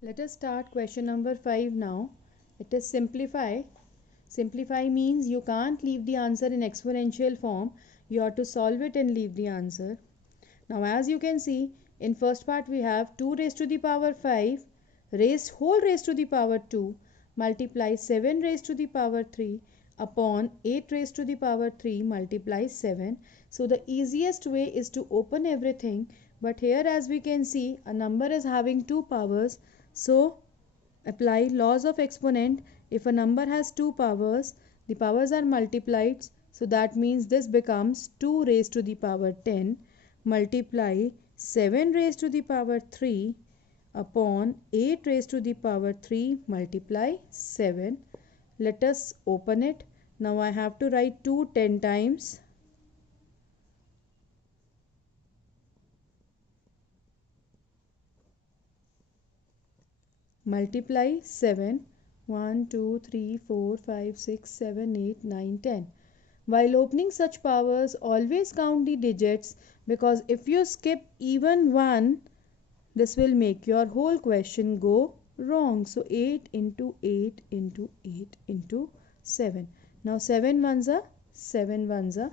Let us start question number 5 now. It is simplify. Simplify means you can't leave the answer in exponential form. You have to solve it and leave the answer. Now as you can see, in first part we have 2 raised to the power 5 whole raised to the power 2 multiply 7 raised to the power 3 upon 8 raised to the power 3 multiply 7. So the easiest way is to open everything, but here as we can see a number is having two powers, so apply laws of exponent. If a number has two powers, the powers are multiplied, so that means this becomes 2 raised to the power 10 multiply 7 raised to the power 3 upon 8 raised to the power 3 multiply 7. Let us open it. Now I have to write 2 10 times. Multiply 7. 1, 2, 3, 4, 5, 6, 7, 8, 9, 10. While opening such powers, always count the digits, because if you skip even one, this will make your whole question go wrong. So 8 into 8 into 8 into 7. Now 7 ones are 7 ones are,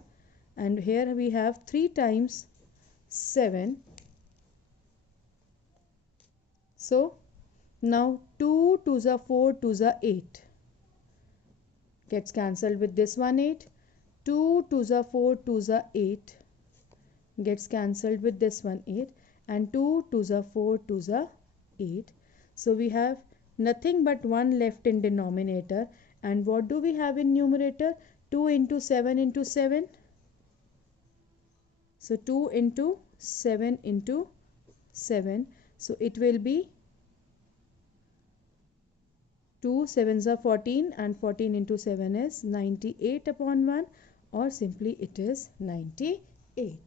and here we have 3 times 7. So now 2 2s are 4 2s are 8. Gets cancelled with this one 8. 2 2s are 4 2s are 8. Gets cancelled with this one 8. And 2 2s are 4 2s are 8. So we have nothing but 1 left in denominator. And what do we have in numerator? 2 into 7 into 7. So 2 into 7 into 7. So it will be 2 sevens are 14, and 14 into 7 is 98 upon 1, or simply it is 98.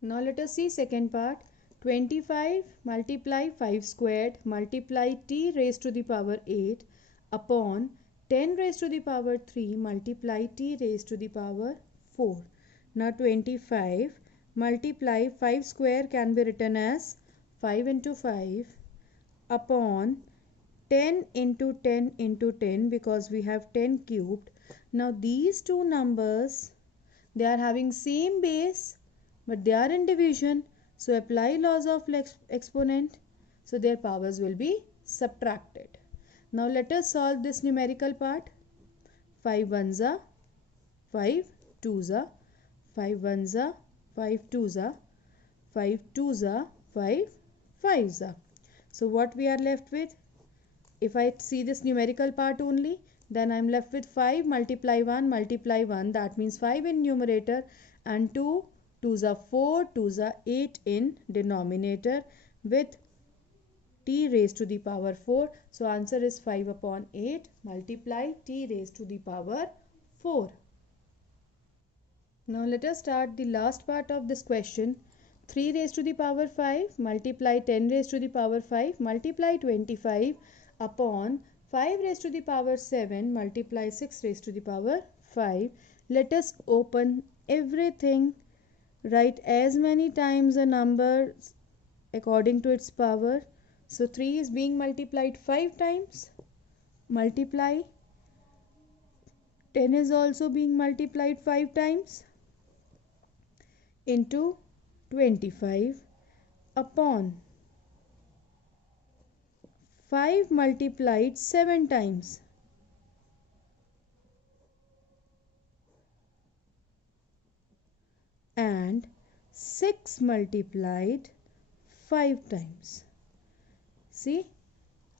Now let us see second part. 25 multiply 5 squared multiply t raised to the power 8 upon 10 raised to the power 3 multiply t raised to the power 4. Now 25 multiply 5 square can be written as 5 into 5 upon 10 into 10 into 10, because we have 10 cubed. Now these two numbers, they are having same base but they are in division, so apply laws of exponent, so their powers will be subtracted. Now let us solve this numerical part. 5 ones are 5 twos are 5 ones are 5 twos are 5 twos are 5 fives are. So what we are left with? If I see this numerical part only, then I am left with 5 multiply 1 multiply 1. That means 5 in numerator and 2 2s are 4 2s are 8 in denominator with t raised to the power 4. So answer is 5 upon 8 multiply t raised to the power 4. Now let us start the last part of this question. 3 raised to the power 5 multiply 10 raised to the power 5 multiply 25 upon 5 raised to the power 7 multiply 6 raised to the power 5. Let us open everything. Write as many times a number according to its power. So 3 is being multiplied 5 times. Multiply 10 is also being multiplied 5 times into 25 upon 5 multiplied 7 times. And 6 multiplied 5 times. See,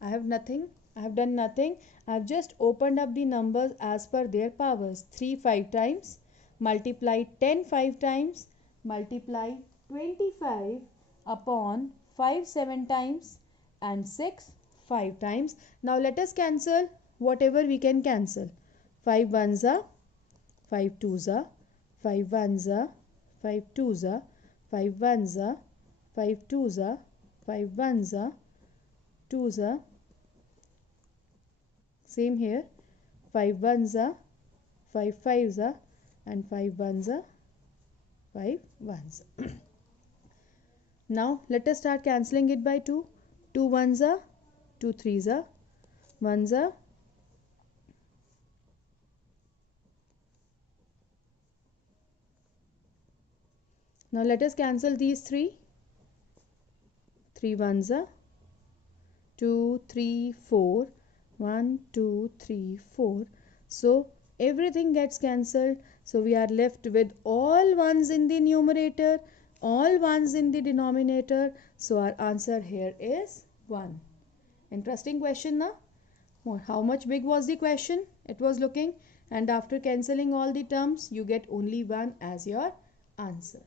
I have done nothing. I have just opened up the numbers as per their powers. 3 5 times, multiply 10 5 times, multiply 25 upon 5 7 times, and 6 5 times. Now let us cancel whatever we can cancel. 5 ones are 5 twos are 5 ones are 5 twos are 5 ones are 5 twos are 5 ones are twos are. Same here. 5 ones are 5 fives are, and 5 ones are 5 ones. Now let us start cancelling it by 2. 2 ones are, 2 threes are, ones are. Now let us cancel these 3. 3 ones are, 2, 3, 4. 1, 2, 3, 4. So everything gets cancelled. So we are left with all ones in the numerator, all ones in the denominator. So our answer here is 1. Interesting question now. How much big was the question? It was looking, and after cancelling all the terms, you get only 1 as your answer.